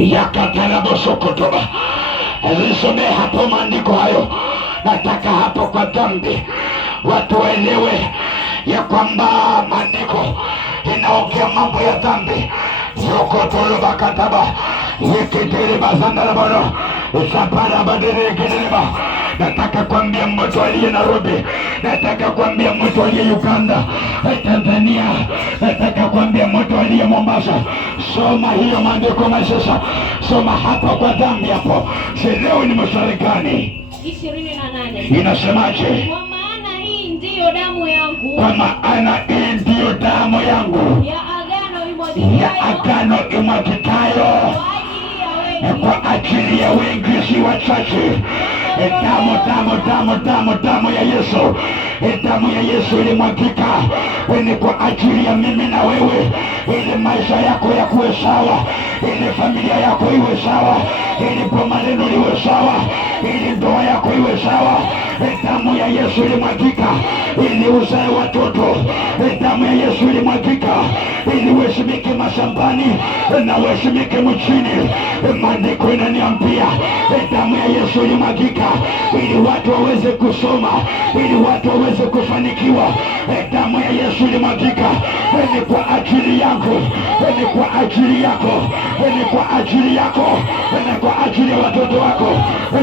Yakatalabosokotoba. Alisomea hapo maandiko hayo. Nataka hapo kwa dhambi watu waelewe ya kwamba maandiko inaongea mambo ya dhambi. Yokotolobakataba yeketelebazandalabono usaparabaderekeleba. Nataka kuambia mtu aliye Nairobi, nataka kuambia mtu aliye Uganda, Tanzania, nataka kuambia mtu aliye Mombasa, soma hiyo maandiko masasa. Soma hapo kwa dhambi hapo. Leo ni mstari gani? 28. Inasemaje? Kwa maana hii ndiyo damu yangu. Kwa maana hii ndiyo damu yangu ya agano imwagikayo kwa ajili ya wengi, si wachache. Damu ya Yesu, damu ya Yesu ilimwagika ni kwa ajili ya mimi na wewe, ili maisha yako yakuwe sawa, ili familia yako iwe sawa, ili boma lenu liwe sawa, ili ndoa yako iwe sawa. Damu ya Yesu ilimwagika ili uzae watoto. Damu ya Yesu ilimwagika ili uheshimike mashambani na uheshimike mchini. Maandiko inaniambia damu ya Yesu ilimwagika ili watu waweze kusoma, ili watu waweze kufanikiwa. Damu ya Yesu ilimwagika ni kwa ajili yangu, ni kwa ajili yako, ni kwa ajili yako, ni kwa ajili ya watoto wako,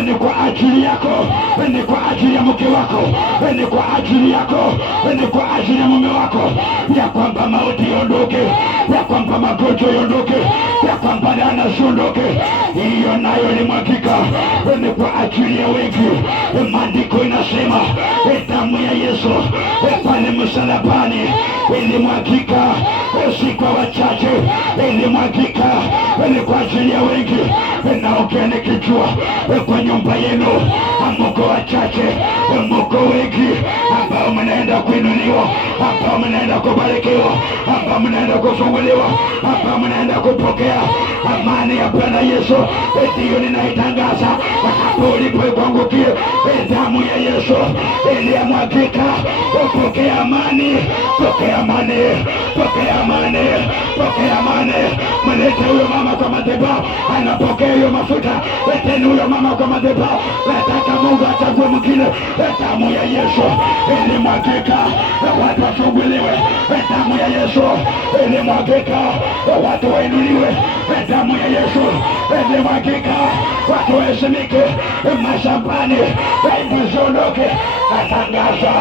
ni kwa ajili yako, ni kwa ajili ya mke wako, ni kwa ajili yako, ni kwa ajili ya mume wako, ya kwamba mauti iondoke, ya kwamba magonjwa iondoke, ya kwamba laana siondoke. Hiyo nayo ilimwagika ni kwa ajili ya wengi. Maandiko inasema damu ya Yesu pale msalabani ilimwagika si kwa wachache, ilimwagika ni kwa ajili ya wengi. Naongea nikijua kwa nyumba yenu mko wachache, mko wengi ambao mnaenda kuinuliwa, ambao mnaenda kubarikiwa, ambao mnaenda kufunguliwa, ambao mnaenda kupokea amani ya Bwana Yesu. Ndiyo ninaitangaza hapo ulipoangukia, damu ya Yesu iliyomwagika. Pokea amani, pokea amani, pokea amani, pokea amani. Mlete huyo mama kwa madhabahu, anapokea hiyo mafuta. Leteni huyo mama kwa madhabahu. Nataka Mungu achague mwingine. Damu ya Yesu ilimwagika watu wafunguliwe. Damu ya Yesu ilimwagika watu wainuliwe. Damu ya Yesu ilimwagika watu waheshimike mashambani. Aibu ziondoke. Natangaza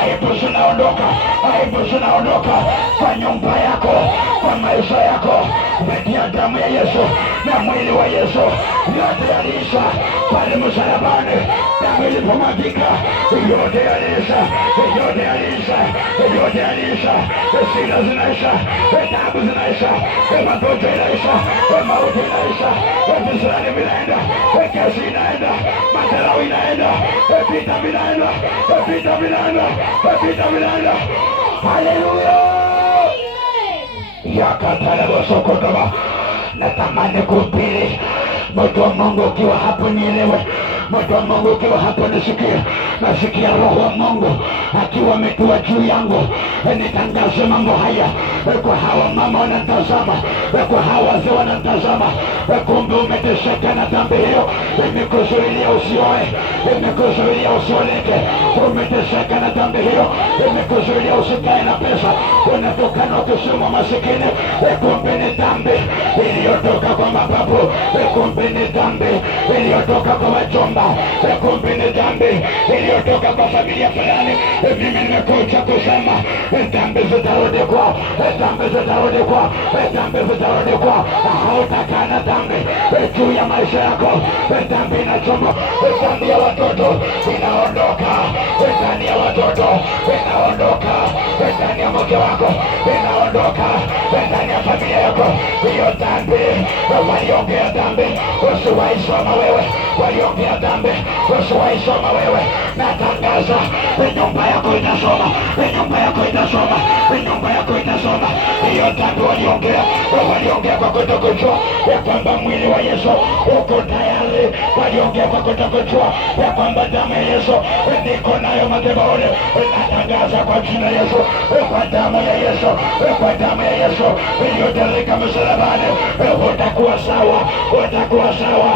aibu zinaondoka, aibu zinaondoka kwa nyumba yako, kwa maisha yako, kupitia damu ya Yesu na mwili wa Yesu. Yote yaliisha pale msalabani. Damu ilipomwagika yote yaliisha, yote yaliisha, yote yaliisha. Shida zinaisha, taabu zinaisha, magonjwa inaisha, mauti inaisha, visirani vinaenda, kesi inaenda, madharau inaenda, vita vinaenda, vita vinaenda, vita vinaenda. Haleluya! Yakatalabosokotoba. Natamani kuhubiri. Mtu wa Mungu ukiwa hapo nielewe. Mtu wa Mungu ukiwa hapo nisikie. Nasikia Roho wa Mungu akiwa ametua juu yangu nitangaze mambo haya kwa hawa mama wanatazama, kwa hawa wazee wanatazama. Kumbe umeteseka na dhambi hiyo, imekuzuilia usioe, imekuzuilia usioleke. Umeteseka na dhambi hiyo, imekuzuilia usikae na pesa, unatokana ukisema masikini. Kumbe ni dhambi iliyotoka kwa mababu, kumbe ni dhambi iliyotoka kwa wajomba, kumbe ni dhambi iliyotoka kwa familia fulani. Mimi nimekuja kusema dhambi zitarudi kwao, dhambi zitarudi kwao, dhambi zitarudi kwao. Hautakaa na dhambi juu ya maisha yako. Dhambi inachoma, dhambi ya watoto inaondoka, ndani ya watoto inaondoka, ndani ya mke wako inaondoka, ndani ya familia yako. Hiyo dhambi waliongea dhambi, usiwaisoma wewe. Waliongea dhambi, usiwaisoma wewe. Natangaza nyumba yako itasoma, nyumba yako itasoma, nyumba yako itasoma. Hiyo dhambi waliongea kwa kutokujua ya kwamba mwili wa Yesu uko tayari. Waliongea kwa kutokujua ya kwamba damu ya Yesu niko nayo madhabahuni. Natangaza kwa jina la Yesu, kwa damu ya Yesu, kwa damu ya Yesu iliyotereka msalabani. Utakuwa sawa, utakuwa sawa.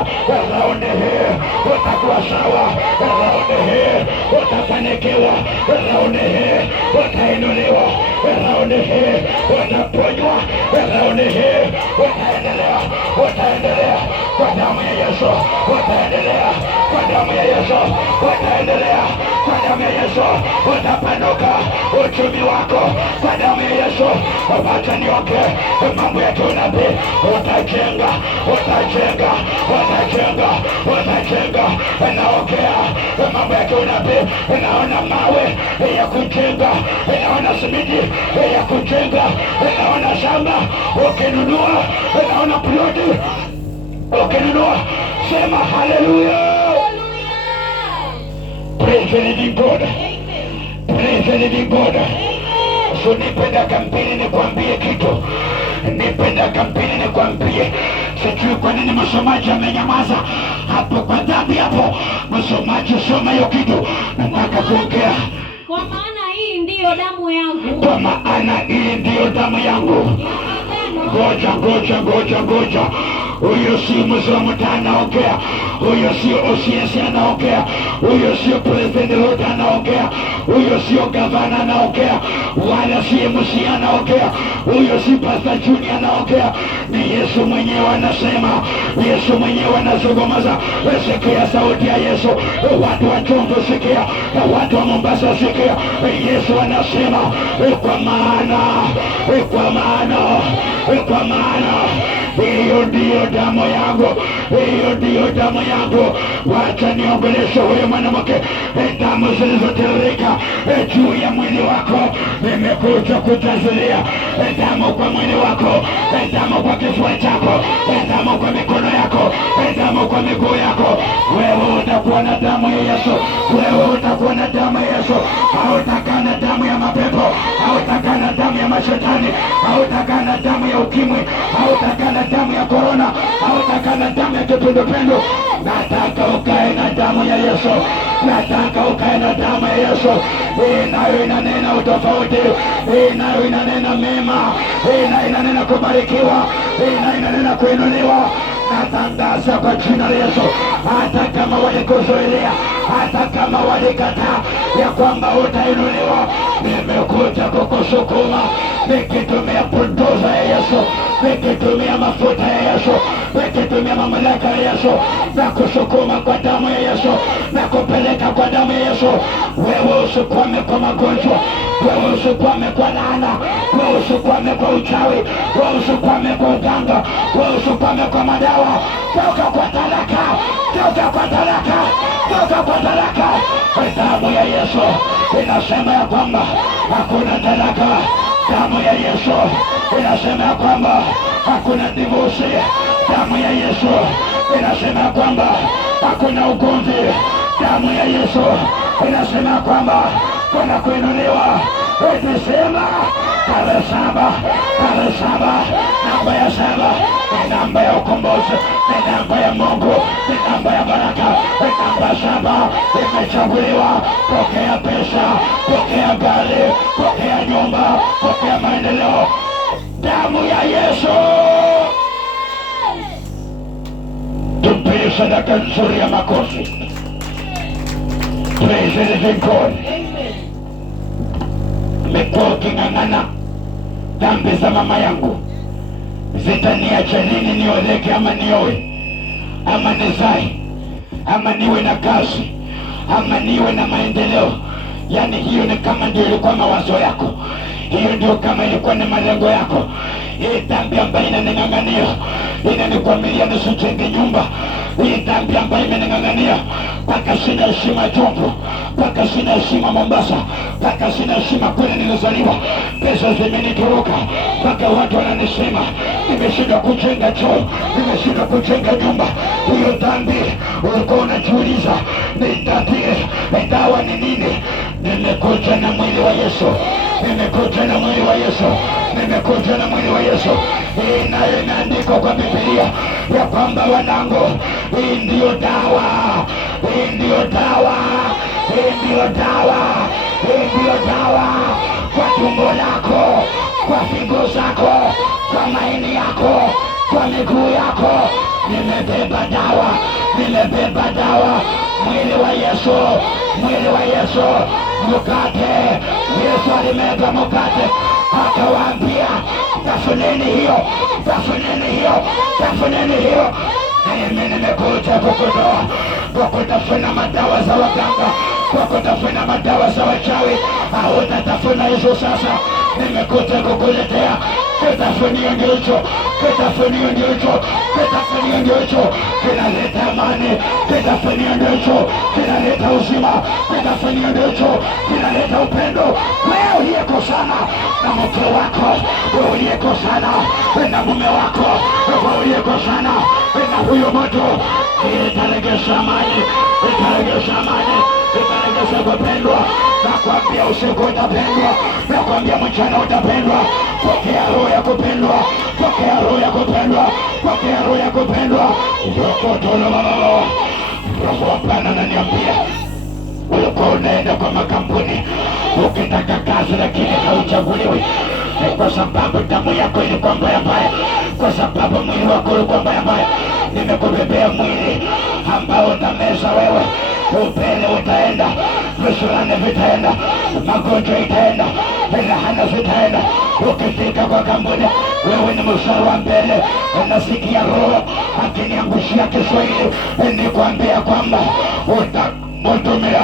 Raundi hii utakuwa sawa, raundi hii utafanikiwa, raundi hii utainuliwa, raundi hii utaponywa, raundi hii utaendelea, utaendelea kwa damu ya Yesu, utaendelea kwa damu ya Yesu, utaendelea kwa damu ya Yesu, utapanuka uchumi wako kwa damu ya Yesu. Wacha niongee mambo ya unabii. Utajenga, utajenga, utajenga, utajenga. Naongea mambo ya unabii. Naona mawe ya kujenga, naona simiti ya kujenga, naona shamba ukinunua, naona ploti ukinunua. Sema haleluya. Praise the living God. Praise the living God. So nipenda kampeni nikwambie kitu. Nipenda kampeni nikwambie. Sijui kwa nini msomaji amenyamaza hapo kwa dhambi hapo. Msomaji soma hiyo kitu. Nataka kuongea. Kwa maana hii ndiyo damu yangu. Kwa maana hii ndiyo damu yangu. Ngoja. Huyo si mzee anaongea. Huyo sio OCS anaongea. Huyo sio President Ruto anaongea. Huyo sio gavana anaongea. Wala si MC anaongea. Huyo si Pastor Junior anaongea. Ni Yesu mwenyewe anasema. Yesu mwenyewe anazungumza. Sikia sauti ya Yesu. Watu wa Chongo sikia. Watu wa Mombasa sikia. Yesu anasema kwa maana hiyo ndiyo damu yangu, hiyo ndiyo damu yangu. Wacha niongeleshe huyo mwanamke. Damu zilizotiririka juu ya mwili wako, nimekuja kutazilia damu kwa mwili wako, damu kwa kifua chako, damu kwa mikono yako, damu kwa miguu yako. Wewe utakuwa na damu ya Yesu, wewe utakuwa na damu ya Yesu. Hautakaa na damu ya mapepo, hautakaa na damu ya mashetani, hautakaa na damu ya ukimwi, hautakaa na damu ya korona, hautakaa na damu ya kipindupindu. Nataka ukae na damu ya Yesu, nataka ukae na damu ya Yesu. Hii nayo inanena utofauti, hii nayo inanena mema, hii nayo inanena kubarikiwa, hii nayo inanena kuinuliwa. Natangaza kwa jina la Yesu, hata kama walikuzuilia, hata kama walikataa ya kwamba utainuliwa, nimekuja kukusukuma nikitumia bulldozer ya Yesu, nikitumia mafuta ya Yesu, nikitumia mamlaka ya Yesu, na kusukuma kwa damu ya Yesu, na kupeleka kwa damu ya Yesu. Wewe usikwame kwa magonjwa, wewe usikwame kwa laana, wewe usikwame kwa uchawi, wewe usikwame kwa uganga, wewe usikwame kwa madawa. Toka kwa talaka, toka kwa talaka, toka kwa talaka. Damu ya Yesu inasema ya kwamba hakuna talaka. Damu ya Yesu inasema ya kwamba hakuna divorce. Damu ya Yesu inasema ya kwamba hakuna ugomvi. Damu ya Yesu inasema ya kwamba kuna kuinuliwa. Sema tarehe 7, namba ya 7 ni namba ya ukombozi, ni namba ya Mungu, ni namba ya baraka. Namba 7 imechaguliwa. Pokea pesa, pokea gari, pokea nyumba, pokea maendeleo. Damu ya Yesu. Tupe sadaka nzuri ya makofi. Praise the living God. Nimekuwa uking'ang'ana dhambi za mama yangu zitaniacha lini nioleke ama niowe ama nizae ama niwe na kazi ama niwe na maendeleo. Yani hiyo ni kama ndio ilikuwa mawazo yako, hiyo ndio kama ilikuwa ni malengo yako. Hii dhambi ambayo inaning'ang'ania inanikwamilia nisijenge nyumba. Hii dhambi ambayo imening'ang'ania mpaka sina heshima Jomvu, mpaka sina heshima Mombasa, mpaka sina heshima kule nilizaliwa. Pesa zimenitoroka mpaka watu wananisema nimeshindwa kujenga choo, nimeshindwa kujenga nyumba. Hiyo dhambi ulikuwa unajiuliza ni dawa ni nini? Nimekuja na mwili wa Yesu, nimekuja na mwili wa Yesu, nimekuja na mwili wa Yesu. Hii nayo imeandikwa kwa Biblia ya kwamba wanangu, hii ndiyo dawa, hii ndiyo dawa, hii ndiyo dawa, hii ndiyo dawa kwa tumbo lako, kwa figo zako, kwa maini yako, kwa miguu yako. Nimebeba dawa, nimebeba dawa. Mwili wa Yesu, mwili wa Yesu. Mkate, Yesu alimega mkate akawaambia, tafuneni hiyo, tafuneni hiyo, tafuneni hiyo. Mimi nimekuja kukutoa, kukutafuna madawa za waganga, kukutafuna madawa za wachawi. Hautatafuna hizo sasa. Nimekuja kukuletea kitafunio ndicho, kitafunio ndicho, kitafunio ndicho kinaleta amani, kitafunio ndicho kinaleta uzima, kitafunio ndicho kinaleta upendo. Wewe uliyekosana na mke wako, wewe uliyekosana na mume wako, wewe uliyekosana na huyo mtu, itaregesha amani, itaregesha amani, itaregesha kupendwa. Nakwambia usiku utapendwa, nakwambia mchana utapendwa. Pokea roho ya kupendwa, pokea roho ya kupendwa, pokea roho ya kupendwa. Yokotono mama, Roho wa Bwana ananiambia ulikuwa unaenda kwa makampuni ukitaka kazi lakini hauchaguliwi, kwa sababu damu yako ilikuwa mbaya mbaya, kwa sababu mwili wako ulikuwa mbaya mbaya. Nimekubebea mwili ambao utameza wewe. Upele utaenda, visurane vitaenda, magonjwa itaenda, lahana zitaenda. Ukifika kwa kampuni, wewe ni mstari wa mbele. Nasikia Roho akiniangushia Kiswahili nikwambia kwamba utamutumia,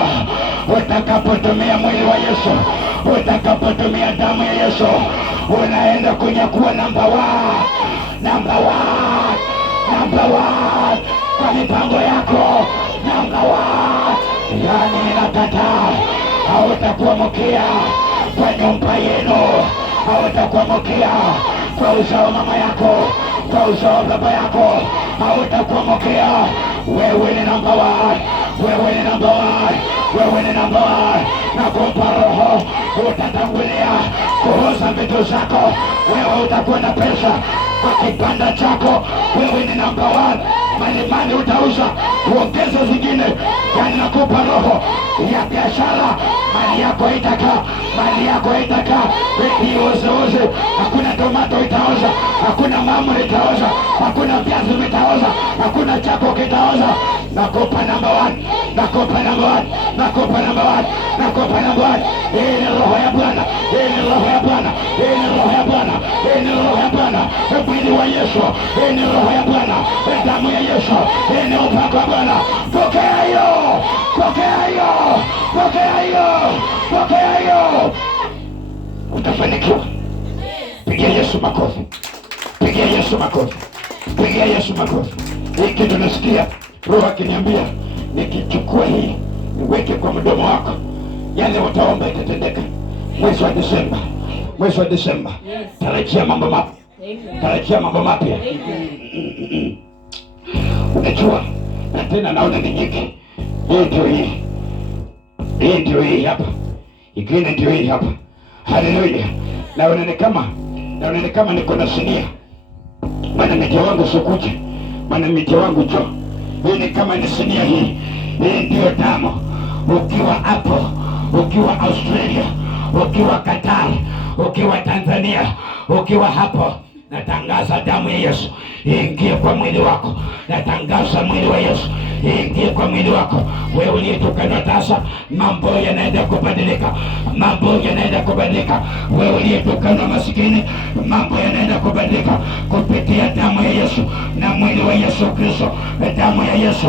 utakapotumia mwili wa Yesu, utakapotumia damu ya Yesu, unaenda kunyakua namba 1, namba 1, namba 1 kwa mipango yako, namba 1. Yani ninakataa, hautakuwa mkia kwa nyumba yenu, hautakuwa mkia kwa uzao mama yako, kwa uzao baba yako, hautakuwa mkia. Wewe ni namba 1, wewe ni namba 1, wewe ni namba 1. Nakupa Roho, utatangulia kuuza vitu zako. Wewe utakuwa na pesa kwa kibanda chako. Wewe ni namba 1. Mali utauza, uongeze zingine. Yani nakupa Roho ya biashara. Mali yako itakaa, mali yako itakaa. Uze, hakuna tomato itaoza, hakuna mamu itaoza, hakuna viazi vitaoza, hakuna chako kitaoza. Nakupa namba 1, nakupa namba 1, nakupa namba 1, nakupa namba 1. Hii ni Roho ya Bwana, hii ni Roho ya Bwana, hii ni Roho ya Bwana, hii ni Roho ya Bwana. Mwili wa Yesu, hii ni Roho ya Bwana, damu ya Yesu, hii ni upako wa Bwana. Pokea hiyo, pokea hiyo, pokea hiyo, pokea hiyo. Utafanikiwa. Pigia Yesu makofi, pigia Yesu makofi, pigia Yesu makofi. Hii kitu nasikia Roho akiniambia nikichukua hii niweke kwa mdomo wako, yale utaomba itatendeka. Mwezi wa Desemba, mwezi wa Desemba, tarajia mambo mapya, tarajia mambo mapya. Unajua, na tena naona ni nyingi. Hii ndio hii, hii ndio hii hapa, ingine ndio hii hapa. Haleluya. Naona ni kama niko na sinia. Bwana mke wangu sikuja, bwana mke wangu jo. Hii ni kama ni sinia hii. Hii ndio damu. Ukiwa hapo, ukiwa Australia, ukiwa Qatar, ukiwa Tanzania, ukiwa hapo, natangaza damu ya Yesu ingie kwa mwili wako. Natangaza mwili wa Yesu ingie kwa mwili wako. Wewe uliyetukana tasa, mambo yanaenda kubadilika, mambo yanaenda kubadilika. Wewe uliyetukana masikini, mambo yanaenda kubadilika kupitia damu ya Yesu na mwili wa Yesu Kristo. Damu ya Yesu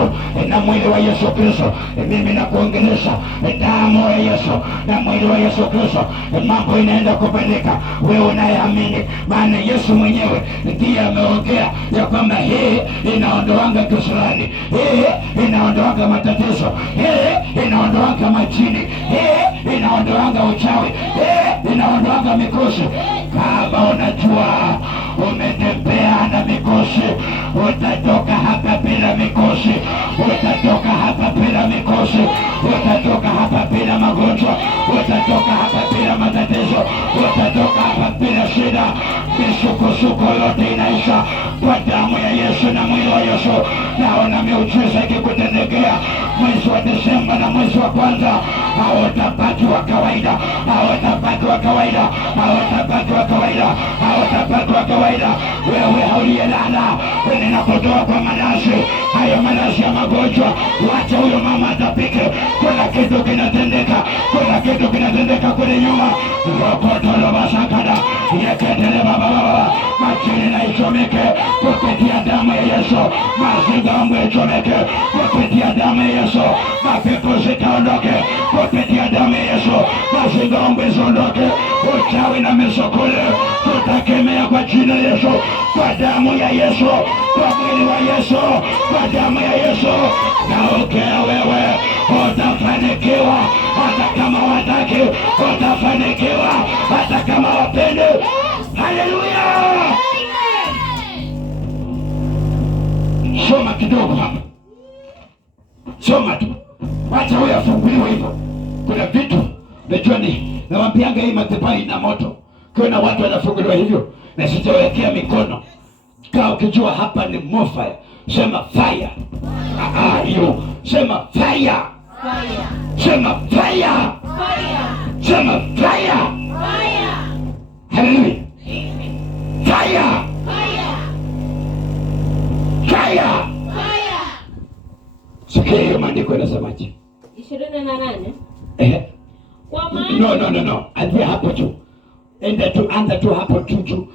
na mwili wa Yesu Kristo. Mimi nakuongelesha damu ya Yesu na mwili wa Yesu Kristo. Mambo inaenda kubadilika. Wewe unayeamini, maana Yesu mwenyewe ndiye ameongea ya kwamba hii inaondoanga kisirani, hii inaondoanga matatizo, hii inaondoanga majini, hii inaondoanga uchawi, hii inaondoanga mikosi. Kama unajua umetembea na mikosi, utatoka hapa bila mikosi, utatoka hapa bila mikosi, utatoka hapa bila magonjwa, utatoka hapa bila matatizo, utatoka hapa bila shida. Misukosuko yote inaisha kwa damu ya Yesu na mwili wa Yesu. naona miujiza ikikutendekea mwezi wa Desemba na mwezi wa kwanza. Hawatabaki wa kawaida, hawatabaki wa kawaida, hawatabaki wa kawaida, hawatabaki wa kawaida. Wewe hauliyelala, ninapotoa kwa manasi, hayo manasi ya magonjwa, wacha huyo mama atapike. Kuna kitu kinatendeka, kuna kitu kinatendeka kule nyuma. Rokotolo basakada yeketele baba machini na ichomeke kupitia damu ya Yesu. Mazingambo ichomeke kupitia damu ya Yesu. Mapepo zikaondoke kupitia damu ya Yesu. Mazingambo izondoke. Uchawi na misokole tutakemea kwa jina la Yesu, kwa damu ya Yesu, kwa mwili wa Yesu, kwa damu ya Yesu. Naokea wewe utafanikiwa, hata kama wataki utafanikiwa, hata kama wapende. Haleluya! Soma kidogo hapa, soma tu, wacha huyo afunguliwe hivyo. Kuna vitu najua ni nawambianga hii madhabahu ina moto. Kuna watu wanafunguliwa hivyo na sitawekea mikono. Kaa ukijua hapa ni mofaya, sema fire. Hiyo sema fire, sema fire, sema fire. Haleluya! Fire, fire. Sikia hiyo maandiko yanasemaje? 28. Kwa maana No. Anzia hapo tu. Enda tu, anza tu hapo tu.